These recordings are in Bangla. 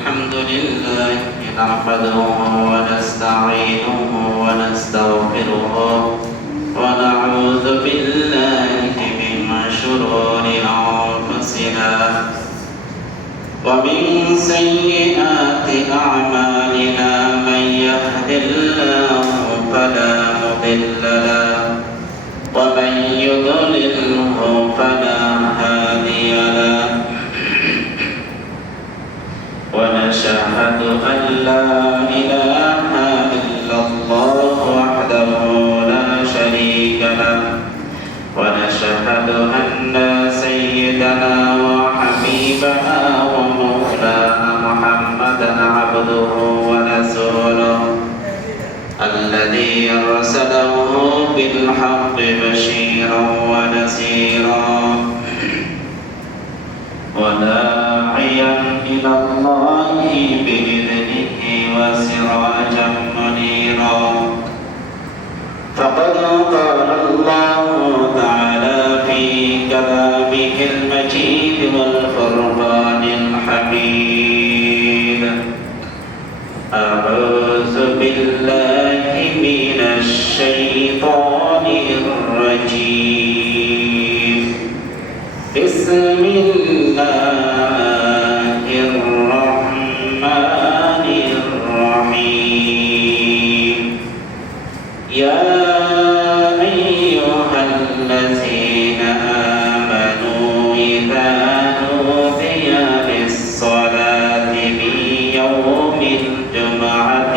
الحمد لله نحمده ونستعينه ونستغفره ونعوذ بالله من شرور أنفسنا ومن سيئات أعمالنا من يهد الله فلا مضل له ومن يضلله فلا هادي له ونشهد أن لا إله إلا الله وحده لا شريك له ونشهد أن سيدنا وحبيبنا ومولانا محمدا عبده ورسوله الذي أرسله بالحق بشيرا ونذيرا وداعيا إلى الله بإذنه وسراجا منيرا فقد قال الله تعالى في كلامه المجيد والفرقان الحميد أعوذ بالله من الشيطان الرجيم بسم الله الرحمن الرحيم يا أيها الذين آمنوا إذا نودي للصلاة من يوم الجمعة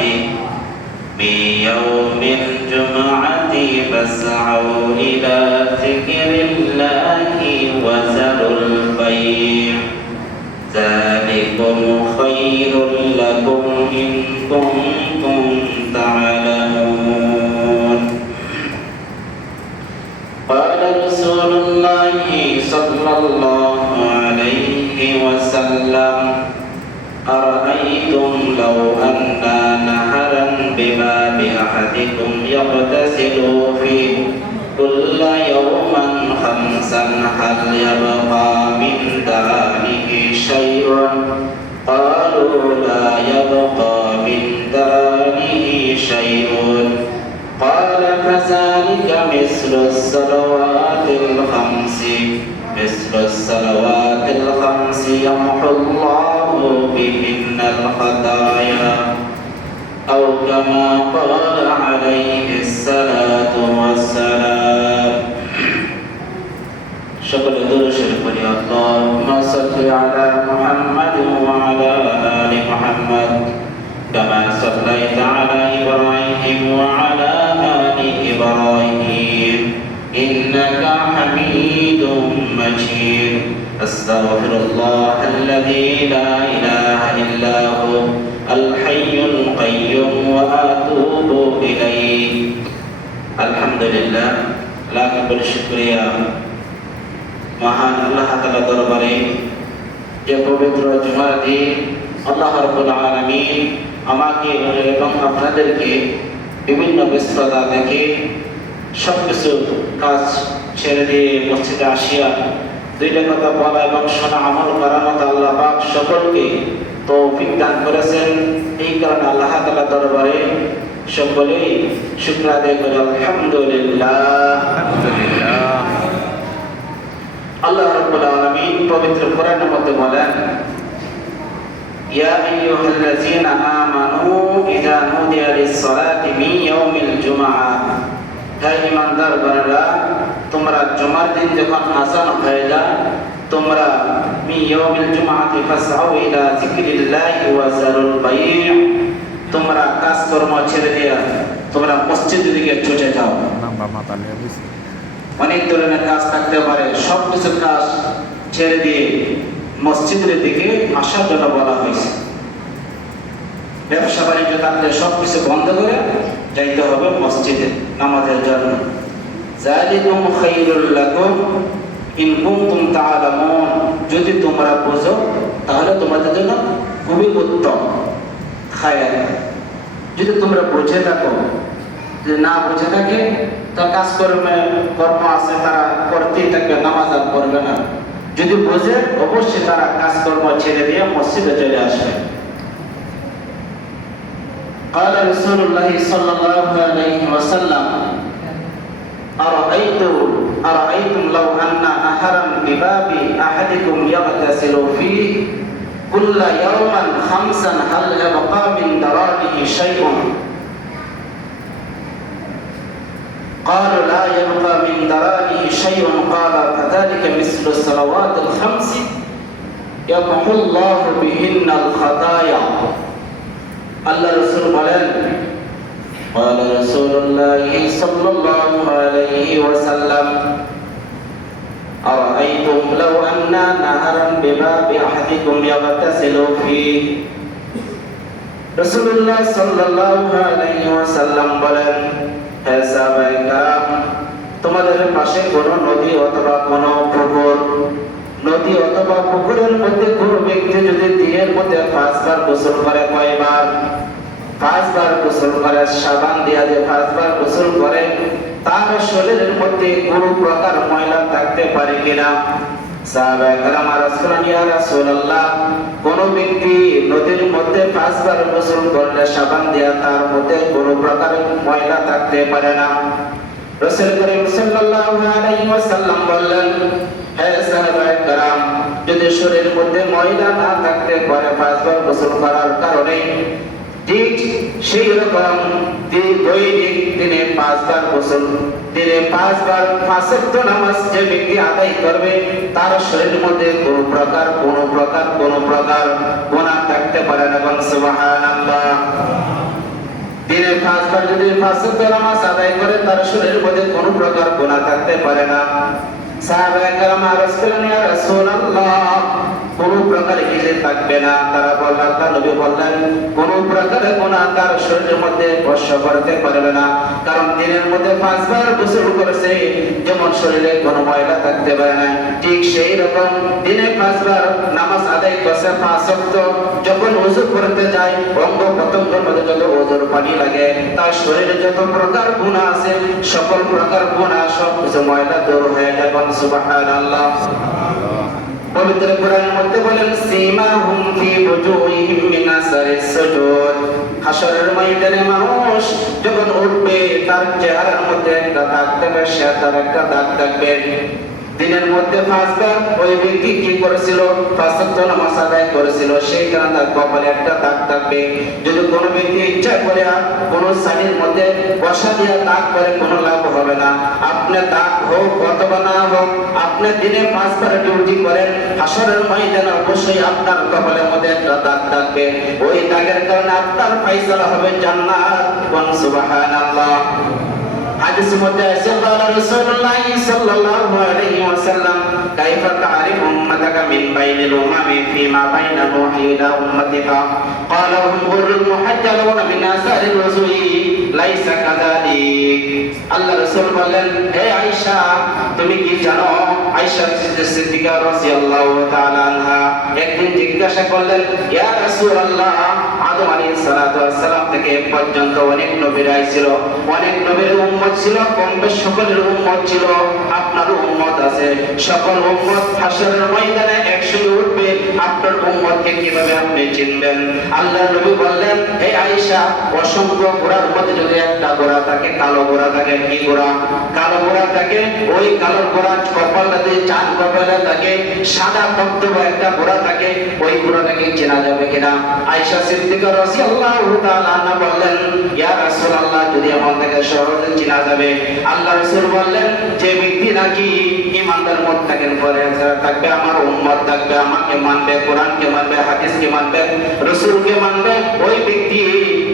فاسعوا إلى ذكر الله وذروا البيع ذلكم خير لكم إن كنتم تعلمون قال رسول الله صلى الله عليه وسلم أرأيتم لو أن نهرا بباب أحدكم يغتسل فيه كل يوما خمسا هل يبقى من دانه شيء قالوا لا يبقى من دانه شيء قال فذلك مثل الصلوات الخمس يمحو الله بهن الخطايا أو كما قال عليه الصلاة والسلام شكر درش الكريم اللهم صل على محمد وعلى آل محمد كما صليت على إبراهيم وعلى آل إبراهيم إنك حميد مجيد أستغفر الله الذي لا إله إلا هو الحي القيوم وأتوب إليه الحمد لله লাখ কোটি শুকরিয়া মহান আল্লাহ তাআলা দরবারে যে পবিত্র জুমার দিন আল্লাহ রাব্বুল আলামিন আমাকে এবং আপনাদেরকে বিভিন্ন ব্যস্ততা থেকে সবকিছু কাজ ছেড়ে দিয়ে মসজিদে আসিয়া দুইটা কথা বলা এবং শোনা আমল করার মতো আল্লাহ পাক সকলকে তৌফিক দান করেছেন। এই কারণে আল্লাহ তাআলা দরবারে সকলেই শুকর আদায় করি আলহামদুলিল্লাহ। আল্লাহ রাব্বুল আলামিন পবিত্র কোরআনের মধ্যে বলেন ইয়া আইয়ুহাল্লাযীনা আমানু ইযা নুদিয়া লিস-সালাতি মিন ইয়াউমিল জুমআহ হে ঈমানদারগণেরা তোমরা জুমার দিন যখন আযান হয়ে যায় তোমরা মিন ইয়াউমিল জুমআতি ফাসআউ ইলা যিকরিল্লাহি ওয়া যারুল বাই' তোমরা কাজকর্ম ছেড়ে দিয়ে তোমরা মসজিদের দিকে ছুটে যাও। অনেক ধরনের কাজ থাকতে পারে, সবকিছু কাজ ছেড়ে দিয়ে মসজিদের দিকে আসার জন্য বলা হয়েছে। ব্যবসা বাণিজ্য থাকলে সবকিছু বন্ধ করে যাইতে হবে মসজিদে নামাজের জন্য। যালিকুম খায়রুল লাকুম ইন কুনতুম তা'লামুন, যদি তোমরা বুঝো তাহলে তোমাদের জন্য খুবই উত্তম খায়র। যদি তোমরা বুঝে থাকো, যদি না বুঝে থাকে তা কাজ কর্ম আছে তারা করতেই থাকবে, নামাজ আর পড়বে না। যদি বোঝে অবশ্যই তারা কাজকর্ম ছেড়ে দিয়ে মসজিদে চলে আসবে। قال رسول الله صلى الله عليه وسلم أرأيتم لو أن نهرا بباب أحدكم يغتسل فيه كل يوم 5 هل يبقى من درانه شيء؟ قالوا لا يبقى من درانه شيء. قال فذلك مثل الصلوات الخمس يمحو الله بهن الخطايا. আল্লাহ রাসূল বলেন قال رسول الله صلى الله عليه وسلم أرأيتم لو أن نهرا بباب أحدكم يغتسل فيه রাসূলুল্লাহ সাল্লাল্লাহু আলাইহি ওয়াসাল্লাম বলেন হে সাহাবায়ে কেরাম, তোমাদের পাশে কোনো নদী অথবা কোনো পুকুর, নদী অথবা পুকুরের মধ্যে কোনো ব্যক্তি যদি দিনের মধ্যে 5 বার গোসল করে, কয়বার? 5 বার গোসল করে, সাবান দিয়ে 5 বার গোসল করে, তার শরীরের মধ্যে কোনো প্রকার ময়লা থাকতে পারে কিনা? সাহাবায়ে কেরাম আরজ করেন, ইয়া রাসূলুল্লাহ, কোন ব্যক্তি নদীর মধ্যে 5 বার গোসল করলে সাবান দিয়ে তার মধ্যে কোনো প্রকার ময়লা থাকতে পারে না। রাসূল করিম সাল্লাল্লাহু আলাইহি ওয়াসাল্লাম বললেন, হে সাহাবায়ে কেরাম, যদি শরীরের মধ্যে ময়লা না থাকতে পারে 5 বার গোসল করার কারণে, ঠিক সেই রকম দৈনিক দিনে 5 বার গোসল, দিনে 5 বার 5 ওয়াক্ত নামাজ যে ব্যক্তি আদায় করবে, তার শরীরের মধ্যে কোনো প্রকার গুনাহ থাকতে পারে না। সুবহানাল্লাহ। দিনে 5 বার যদি 5 ওয়াক্ত নামাজ আদায় করে, তার শরীরের মধ্যে কোনো প্রকার গুনাহ থাকতে পারে না। সাহাবায়ে কেরাম আরজ করলেন, ইয়া রাসূলুল্লাহ, কোনো প্রকার হিজে থাকবে না। তারা বললেন, আল্লাহ নবী বললেন, কোনো প্রকার গুনাহ তার শরীরের মধ্যে স্পর্শ করতে পারবে না, কারণ দিনের মধ্যে 5 বার গোসল করেছে, যেমন শরীরে কোনো ময়লা থাকতে পারে না, ঠিক সেই রকম দিনে 5 বার নামাজ আদায় করছে 5 ওয়াক্ত, যখন ওযু করতে যায়, অঙ্গ প্রত্যঙ্গের মধ্যে যত ওযুর পানি লাগে, তার শরীরে যত প্রকার গুনাহ আছে, সকল প্রকার গুনাহ সব কিছু ময়লা দূর হয়ে যায়। সুবহানাল্লাহ। পবিত্র কোরআনের মধ্যে বলেন, সীমাহুম ফি বুজুহিহিম মিন আসারিস সুজুদ। হাশরের ময়দানে মানুষ যখন উঠবে, তার চেহারার মধ্যে একটা দাগ থাকবে, তার একটা দাগ থাকবে। দিনের মধ্যে 5 বার ওই ব্যক্তি কি করেছিল? 5 ওয়াক্ত নামাজ আদায় করেছিল, সেই কারণে তার কপালে একটা দাগ থাকবে। যদি কোনো ব্যক্তি ইচ্ছা করে কোনো শাড়ির মধ্যে বসা দিয়ে দাগ করে, কোনো লাভ হবে না। আপনি দাগ হোক অথবা না হোক, আপনি দিনে 5 বার ডিউটি করেন, হাশরের ময়দানে অবশ্যই আপনার কপালের মধ্যে একটা দাগ থাকবে। ওই দাগের কারণে আপনার ফয়সালা হবে জান্নাত। সুবহানাল্লাহ। হাদিসের মধ্যে আছে, ক্বালা রাসূলুল্লাহ সাল্লাল্লাহু আলাইহি ওয়াসাল্লাম, কাইফা তা'রিফু উম্মাতাকা মিন বাইনিল উমামি ফীমা বাইনা নূহি ইলা উম্মাতিকা? ক্বালা হুম গুররুল মুহাজ্জালুনা মিন আসারিল ওযুই লাইসা কাযালিক। আল্লাহ রাসূল বললেন, হে আয়েশা, তুমি কি জানো? আয়েশা সিদ্দিকা রাদিয়াল্লাহু তাআলা আনহা একদিন জিজ্ঞাসা করলেন, ইয়া রাসূলুল্লাহ, আদম আলাইহিস সালাতু ওয়াস সালাম থেকে পর্যন্ত অনেক নবী আইছিল, অনেক নবীর উম্মত ছিল, কম বেশ সকলের উম্মত ছিল, আপনার উম্মত আছে, সকল উম্মত হাশরের ময়দানে একসঙ্গে উঠবে, আপনার উম্মতকে কিভাবে আপনি চিনবেন? আল্লাহর নবী বললেন, হে আয়েশা, অসংখ্য ঘোড়ার মধ্যে যদি একটা ঘোড়া থাকে, কালো ঘোড়া থাকে, কি ঘোড়া? কালো ঘোড়া থাকে, ওই কালো ঘোড়া কপালে চাঁদ কপালে থাকে, সাদা তক্তবা একটা ঘোড়া থাকে, ওই ঘোড়াটাকে চেনা যাবে কিনা? আয়েশা সিদ্দিকা রাদিয়াল্লাহু তাআলা আনহা বললেন, ইয়া রাসূলুল্লাহ, যদি এমন থেকে সহজে চেনা যাবে। আল্লাহ রাসূল বললেন, যে ব্যক্তি নাকি ঈমানদার মুত্তাকিন পরে থাকবে, আমার উম্মত থাকবে, আমাকে মানবে, কোরআনকে মানবে, হাদিসকে মানবে, রাসূলকে মানবে, ওই ব্যক্তি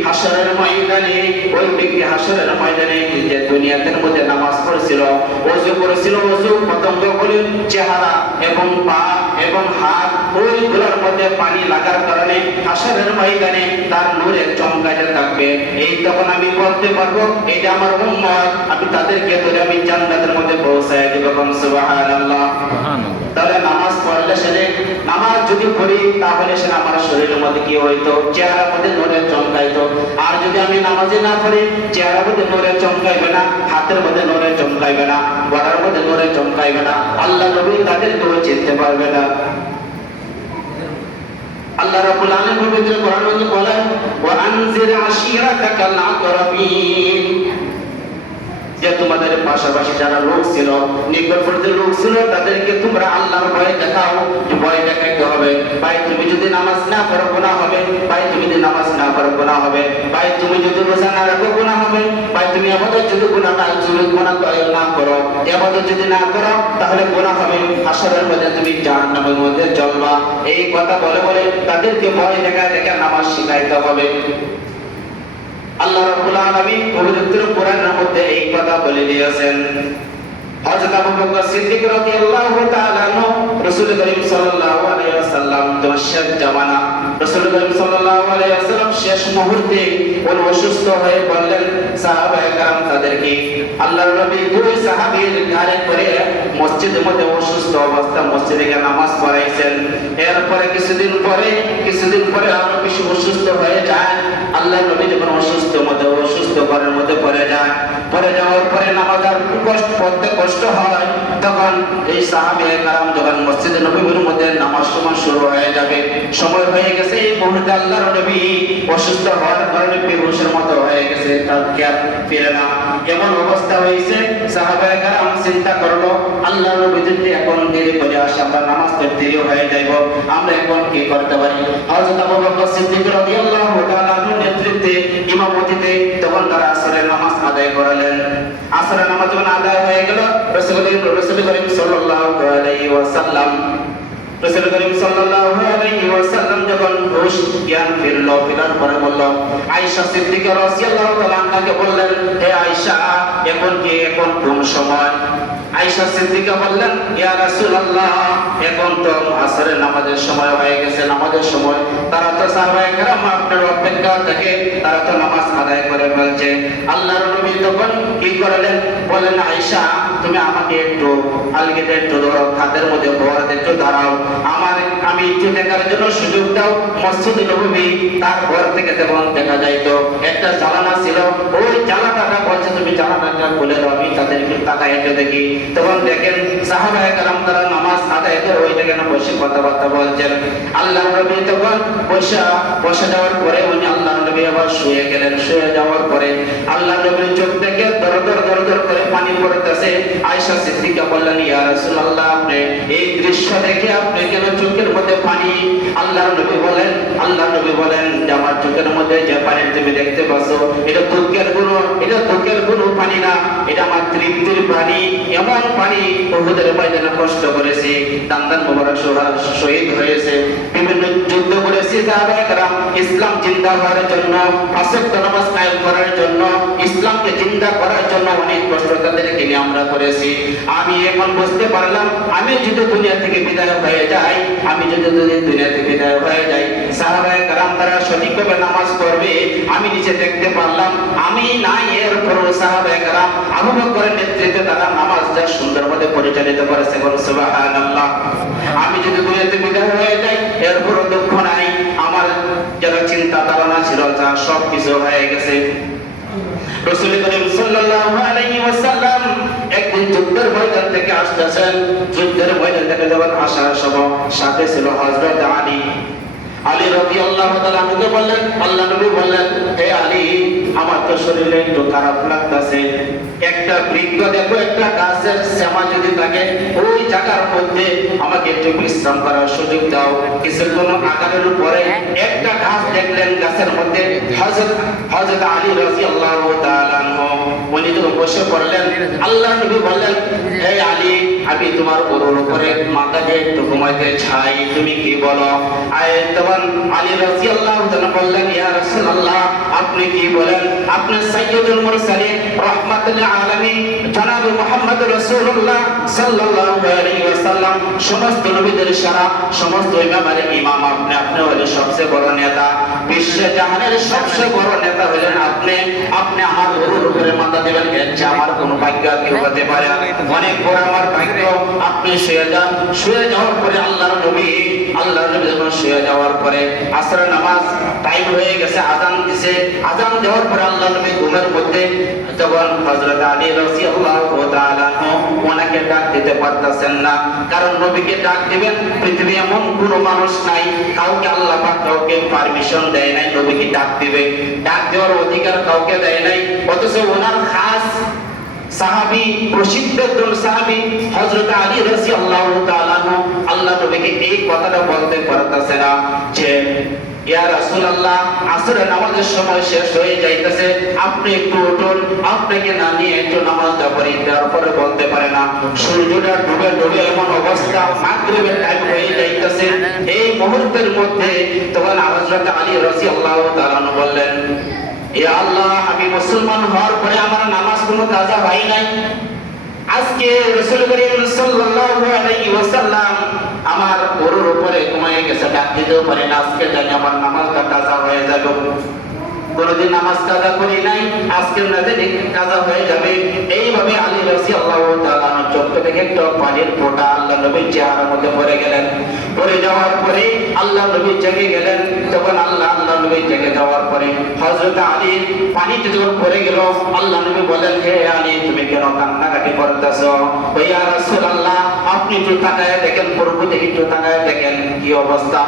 হাশরের ময়দানে, ওই ব্যক্তি হাশরের ময়দানে যে দুনিয়াতে মধ্যে নামাজ পড়ছিল, ওযু করেছিল, ওযু পতঙ্গগুলি চেহারা এবং পা এবং হাত, ওইগুলোর মধ্যে পানি লাগার কারণে হাশরের ময়দানে তার নূরে চমকাতে থাকবে। এই তখন আমি বলতে পারবো, এটা আমার উম্মত, আমি তাদেরকে ধরে আমি জান্নাতের মধ্যে পৌঁছায় দিব। সুবহানাল্লাহ। তাহলে নামাজ পড়লে সেটা, নামাজ যদি পড়ি তাহলে সেটা আমার শরীরের মধ্যে কি হইতো? চেহারার মধ্যে নূরে চমকাইতো। আর যদি আমি নামাজে না পড়ি, চেহারার মধ্যে নূরে চমকাইবে না, হাতের মধ্যে নূরে চমকাইবে না, গলার মধ্যে নূরে চমকাইবে না, আল্লাহ নবী তাদেরকেও চিনতে পারবে না। আল্লাহ রাব্বুল আলামিন পবিত্র কোরআনে বলেন ওয়া আনজির আশিরাতাকাল আকরাবিন, যে তোমাদের পাশাপাশি যারা লোক ছিল, নিকটবর্তী লোক ছিল, তাদেরকে তোমরা আল্লাহর ভয় দেখাও। ভয় দেখাইতে হবে। ভাই তুমি যদি নামাজ না পড়ো গুনাহ হবে, ভাই তুমি যদি নামাজ না পড়ো গুনাহ হবে, ভাই তুমি যদি রোজা না রাখো গুনাহ হবে, ভাই তুমি ইবাদত যদি গুনাহ না করো, ইবাদত যদি না করো তাহলে গুনাহ হবে, হাসরের মধ্যে তুমি জাহান্নামের মধ্যে জ্বলবা। এই কথা বলে বলে তাদেরকে ভয় দেখায় দেখে নামাজ শিখাইতে হবে। আল্লাহ রাব্বুল আলামিন পবিত্র কোরআনের মধ্যে এই কথা বলে দিয়েছেন। হযরত আবু বকর সিদ্দিক রাদিয়াল্লাহু তাআলা আনহু, রাসূল করিম সাল্লাল্লাহু আলাইহি ওয়াসাল্লাম শেষ জামানা, রাসূল করিম সাল্লাল্লাহু আলাইহি ওয়াসাল্লাম শেষ মুহূর্তে অসুস্থ হয়ে বললেন সাহাবায়ে কেরাম তাদেরকে, আল্লাহর নবী দুই সাহাবীর ঘাড়ে করে মসজিদের মধ্যে অসুস্থ অবস্থা মসজিদে গিয়ে নামাজ পড়াইছেন। এরপরে কিছুদিন পরে আরো বেশি অসুস্থ হয়ে যায়। আল্লাহর নবী যখন অসুস্থ ঘরের মধ্যে পড়ে যাওয়ার পরে নামাজ আর পড়তে কষ্ট হয়, তখন এই সাহাবায়ে কেরাম যখন মসজিদে নববীর মধ্যে নামাজ শুরু হয়ে যাবে, সময় হয়ে গেছে, এই মুহূর্তে আল্লাহর নবী অসুস্থ হওয়ার কারণে বেহুশের মতো হয়ে গেছে, তার জ্ঞান ফিরে না। এমন অবস্থা হয়েছে, সাহাবায়ে কেরাম চিন্তা করলো আল্লাহর নবী যদি এখন দেরি করে আসে, আমরা নামাজ পড়তে দেরি হয়ে যাইব, আমরা এখন কি করতে পারি? হযরত আবু বকর সিদ্দিক রাদিয়াল্লাহু তাআলা নেতৃত্বে ইমামতিতে তখন তারা আসরের নামাজ আদায় করালেন। আসরের নামাজ যখন আদায় হয়ে গেল, রাসূল করিম সাল্লাল্লাহু আলাইহি ওয়াসাল্লাম যখন হুশ জ্ঞান ফিরার পরে বলল, আয়েশা সিদ্দিকা রাদিয়াল্লাহু তাআলা আনহাকে বললেন, হে আয়েশা, এখন কোন সময়? আয়েশা সিদ্দিকা বললেন, ইয়া রাসূলুল্লাহ, এখন তো আসরের নামাজের সময় হয়ে গেছে, নামাজের সময়। তারা তো সাহাবায়ে কেরাম আপনার অপেক্ষা থেকে তারা তো নামাজ আদায় করে ফেলছে। আল্লাহর নবী তখন কি করলেন? বলেন, আয়েশা, তুমি আমাকে একটু আলগিতে একটু ধরো, হাতের মধ্যে বরাতে একটু দাঁড়াও, আমি একটু দেখার জন্য সুযোগ দাও। মসজিদে নববী, তার ঘর থেকে তখন দেখা যাইতো একটা জানালা ছিল, ওই জানালাটা বলছে তুমি জানালাটা খুলে দাও, আমি তাদেরকে তাকায় একটু দেখি। তখন দেখেন সাহাবায়ে কেরাম তারা নামাজ আদায় করে ওই জায়গায় বসে কথাবার্তা বলছেন। আল্লাহর নবী তখন বসে যাওয়ার পরে উনি আল্লাহর নবী আবার শুয়ে গেলেন। শুয়ে যাওয়ার পরে আল্লাহর নবীর চোখ থেকে দর করে পানি পড়তেছে। আয়েশা সিদ্দিকা বললেন, ইয়া রাসূলুল্লাহ, আপনি এই দৃশ্য দেখে আপনি কেন চোখের মধ্যে পানি? আল্লাহর নবী বলেন যে আমার চোখের মধ্যে যে পানি তুমি দেখতে পাচ্ছ, এটা দুঃখের কোনো পানি না, এটা আমার তৃপ্তির পানি। এমন পানি উহুদের ময়দানে কষ্ট করেছে, দান্দান মোবারক শহীদ হয়েছে, বিভিন্ন যুদ্ধ করেছে সাহাবায়ে কেরাম ইসলাম জিন্দা করার জন্য, পাঁচ ওয়াক্ত নামাজ কায়েম করার জন্য, ইসলামকে জিন্দা করার জন্য অনেক কষ্ট তাদেরকে নিয়ে আমরা করেছি। আমি এখন বুঝতে পারলাম, আমি যদি দুনিয়া থেকে বিদায় হয়ে যাই, সাহাবায়ে কেরাম তারা সঠিকভাবে নামাজ পড়বে আমি নিজে দেখতে পারলাম। আমি নাই, এরপরও সাহাবায়ে কেরাম আবু বকরের নেতৃত্বে তারা নামাজটা সুন্দরভাবে পরিচালিত করেছে। সুবহানাল্লাহ। আমি যদি দুনিয়াতে বিদায় হয়ে যাই, এরপরও দুঃখ নাই, আমার যারা চিন্তা ধারণা ছিল তা সব কিছু হয়ে গেছে। রাসূল করিম সাল্লাল্লাহু আলাইহি ওয়াসাল্লাম একদিন যুদ্ধের ময়দান থেকে আসতেছেন। যুদ্ধের ময়দান থেকে যখন আসার সময় সাথে ছিল হযরত আলী রাদিয়াল্লাহু তাআলা আমাকে বললেন, আল্লাহ নবী বললেন, হে আলী, আমার তো শরীরে একটু খারাপ লাগতেছে, একটা বৃক্ষ দেখো, একটা গাছের শ্যামা যদি থাকে, ওই জায়গার মধ্যে আমাকে একটু বিশ্রাম করার সুযোগ দাও। কিছুক্ষণ আগানোর পরে একটা গাছ দেখলেন, গাছের মধ্যে হযরত আলী রাদিয়াল্লাহু তাআলা আনহু উনি তো বসে পড়লেন। আল্লাহ নবী বললেন, হে আলী, আমি তোমার ওর উপরে মাথা দিয়ে একটু ঘুমাইতে চাই, তুমি কি বলো? তখন আলী রাদিয়াল্লাহু তাআলা বললেন, ইয়া রাসূলুল্লাহ, আপনি কি বলেন? আপনি সাইয়্যিদুল মুরসালিন রাহমাতুল আলামিন জনাব মুহাম্মদ রাসূলুল্লাহ সাল্লাল্লাহু আলাইহি ওয়াসাল্লাম, সমস্ত নবীদের সেরা, সমস্ত ইমামের ইমাম, আপনি হলেন সবচেয়ে বড় নেতা, বিশ্ব জাহানের সবচেয়ে বড় নেতা হলেন আপনি। আপনি আমার ওর উপরে মাথা দিবেন, এর চেয়ে আমার কোনো ভাগ্য কি হতে পারে? অনেক বড় আমার ভাগ্য। আপনি শুয়ে যান। শুয়ে যাওয়ার পরে আল্লাহর নবী আল্লাহ নবী যখন শুয়ে যাওয়ার পরে আসরের নামাজ টাইম হয়ে গেছে, আযান দিছে, আযান দেওয়ার পরে আল্লাহ নবী ঘুমের মধ্যে তখন হযরত আলী রাদিয়াল্লাহু তাআলা ওনাকে ডাক দিতে পারতেছেন না, কারণ নবীকে ডাক দিবেন পৃথিবী এমন কোনো মানুষ নাই, কাউকে আল্লাহ পাক কাউকে পারমিশন দেয় নাই নবীকে ডাক দিবে, ডাক দেওয়ার অধিকার কাউকে দেয় নাই। অথচ ওনার খাস সাহাবী, প্রসিদ্ধ একজন সাহাবী হযরত আলী রাদিয়াল্লাহু তাআলা আল্লাহ নবীকে এই কথাটা বলতে পারতেছে না যে ইয়া রাসূলুল্লাহ আসরের নামাজের সময় শেষ হয়ে যাইতেছে, আপনি একটু উঠুন, আপনাকে না নিয়ে একটু নামাজটা পড়ি। তারপরে বলতে পারে না, সূর্যটা ডুবে ডুবে এমন অবস্থা, মাগরিবের টাইম হয়ে যাইতেছে। এই মুহূর্তের মধ্যে তখন হযরত আলী রাদিয়াল্লাহু তাআলা বললেন, ইয়া আল্লাহ, আমি মুসলমান হওয়ার পরে আমার নামাজ কোনো কাজা হয় নাই, আজকে রাসূল করিম সাল্লাল্লাহু আলাইহি ওয়াসাল্লাম আমার ওর উপরে ঘুমিয়ে গেছে, ডাক দিতেও পারে না, আজকে জানি আমার নামাজটা কাজা হয়ে যাবে। কোনদিন নামাজ কাজা করি নাই, আজকের রাতে কাজা হয়ে যাবে। এইভাবে আলী রাদিয়াল্লাহু তাআলা চোখ থেকে একটা পানির ফোঁটা আল্লাহ নবীর চেহারার মধ্যে পড়ে গেলেন। পড়ে যাওয়ার পরে আল্লাহ নবী জেগে গেলেন। তখন আল্লাহ নবী জেগে যাওয়ার পরে হযরত আলী পানিতে যখন পড়ে গেল, আল্লাহ নবী বলেন, হে আলী, তুমি কেন কান্নাকাটি করতেছো? ইয়া রাসূলুল্লাহ, আপনি একটু তাকায় দেখেন, প্রভু থেকে একটু তাকায় দেখেন কি অবস্থা।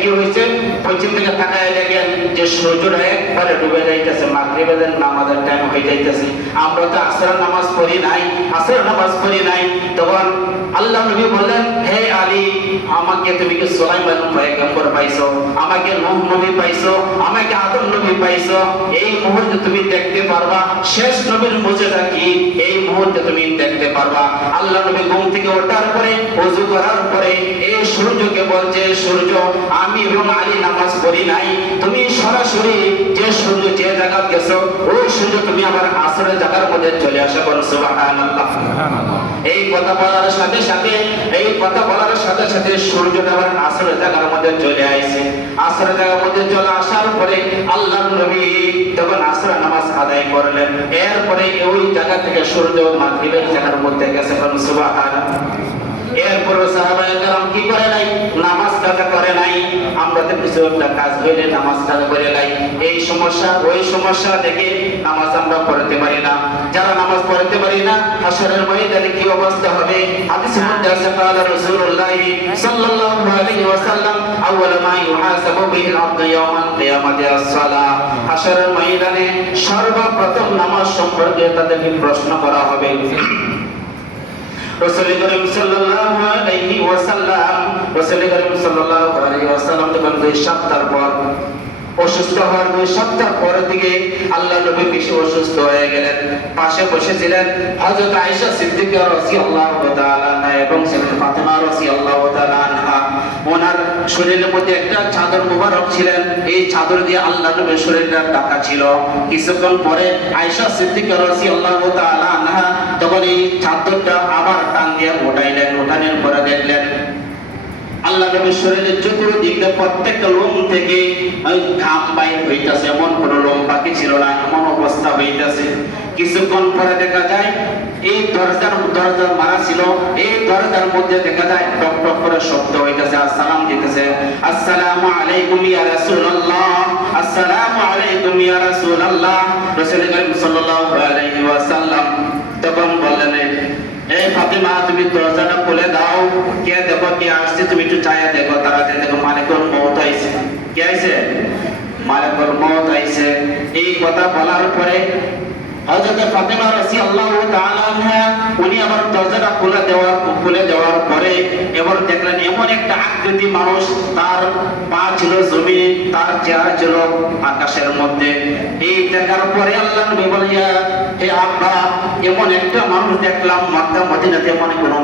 কি হয়েছে? পশ্চিম থেকে তাকায় দেখেন যে সূর্যটা একবারে ডুবে যাইতেছে, মাগরিবের নামাজের টাইম হয়ে যাইতেছে। আমরা তো আসরের নামাজ পড়ি নাই, আসরের নামাজ পড়ি নাই। তখন আল্লাহ নবী বললেন, হে আলী, আমাকে তুমি কি সুলাইমান পয়গম্বর পাইছো, আমাকে নূহ নবী পাইছো, আমাকে আদম নবী পাইছো। এই মুহূর্তে তুমি দেখতে পারবা শেষ নবীর মুজিজা কি, এই মুহূর্তে তুমি দেখতে পারবা। আল্লাহ নবী ঘুম থেকে ওঠার পরে ওযু করার পরে এই সূর্যকে বলছে, সূর্য, আমি এবং আলী নামাজ পড়ি নাই, তুমি সরাসরি যে সূর্য যে জায়গা গেছো ওই সূর্য তুমি আবার আসরের জায়গার মধ্যে চলে আসা করো। সুবহানাল্লাহ। এই কথা বলার সাথে সাথে সূর্যটা আবার আসরের জায়গার মধ্যে চলে আসে। আসরের জায়গার মধ্যে চলে আসার পরে আল্লাহর নবী তখন আসরের নামাজ আদায় করলেন। এরপরে ওই জায়গা থেকে সূর্য মাগরিবের জায়গার মধ্যে গেছে। সুবহানাল্লাহ। এরপরে সাহাবায়ে কেরাম কি করে নাই? নামাজ কাজা করে নাই। আমরা তো কিছু একটা কাজ হইলে নামাজ কাজা করে নাই। এই সমস্যা ওই সমস্যা থেকে নামাজ আমরা পড়তে পারি না। যারা নামাজ পড়তে পারি না, হাশরের ময়দানে কি অবস্থা হবে? হাদিসের মধ্যে আছে, ক্বালা রাসূলুল্লাহ সাল্লাল্লাহু আলাইহি ওয়াসাল্লাম, আউয়ালু মা ইউহাসাবু বিহিল আবদু ইয়াওমাল কিয়ামাতি আস-সালাহ। হাশরের ময়দানে সর্বপ্রথম নামাজ সম্পর্কে তাদেরকে প্রশ্ন করা হবে। রাসূল করিম সাল্লাল্লাহু আলাইহি ওয়াসাল্লাম তখন 2 সপ্তাহ পর অসুস্থ হওয়ার 2 সপ্তাহ পরের দিকে আল্লাহ নবী বেশি অসুস্থ হয়ে গেলেন। পাশে বসেছিলেন হযরত আয়েশা সিদ্দিকা রাদিয়াল্লাহু তাআলা আনহা এবং সাইয়্যিদা ফাতেমা রাদিয়াল্লাহু তাআলা আনহা। ওনার শরীরের মধ্যে একটা চাদর মুবারক ছিলেন, এই চাদর দিয়ে আল্লাহ নবীর শরীরটা ঢাকা ছিল। কিছুক্ষণ পরে আয়েশা সিদ্দিকা রাদিয়াল্লাহু তাআলা আনহা তখন এই চাদরটা আবার টান দিয়ে উঠাইলেন। উঠানোর পরে দেখলেন আল্লাহ নবীর শরীরের চতুর্দিকে প্রত্যেকটা লোম থেকে ঘাম বাইর হইতাছে, এমন কোনো লোম বাকি ছিল না, এমন অবস্থা হইতাছে। কিছুক্ষণ পরে দেখা যায় এই দরজা মারা ছিল, এই দরজার মধ্যে দেখা যায় টক টক করে শব্দ হইতাছে, আসসালাম দিতেছে, আসসালামু আলাইকুম ইয়া রাসূলুল্লাহ, আসসালামু আলাইকুম ইয়া রাসূলুল্লাহ। রাসূল করিম সাল্লাল্লাহু আলাইহি ওয়াসাল্লাম তখন বললেন, এই ফাতেমা, তুমি দরজাটা খুলে দাও, কে দেখো কে আসছে, তুমি একটু চায়া দেখো। তাড়াতাড়ি দেখো, মালিকুল মউত আইছে। কে আইছে? মালিকুল মউত আইছে। এই কথা বলার পরে হযরত ফাতেমা রাদিয়াল্লাহু তাআলা আনহা উনি আবার দরজাটা খুলে দেওয়ার পরে এবার দেখলেন এমন একটা আকৃতি মানুষ, তার পা ছিল জমি, তার চেহারা ছিল আকাশের মধ্যে। এই দেখার পরে আল্লাহ নবী বলেন, হে আব্বা, এমন একটা মানুষ দেখলাম মক্কা মদিনাতে, মনে কোনো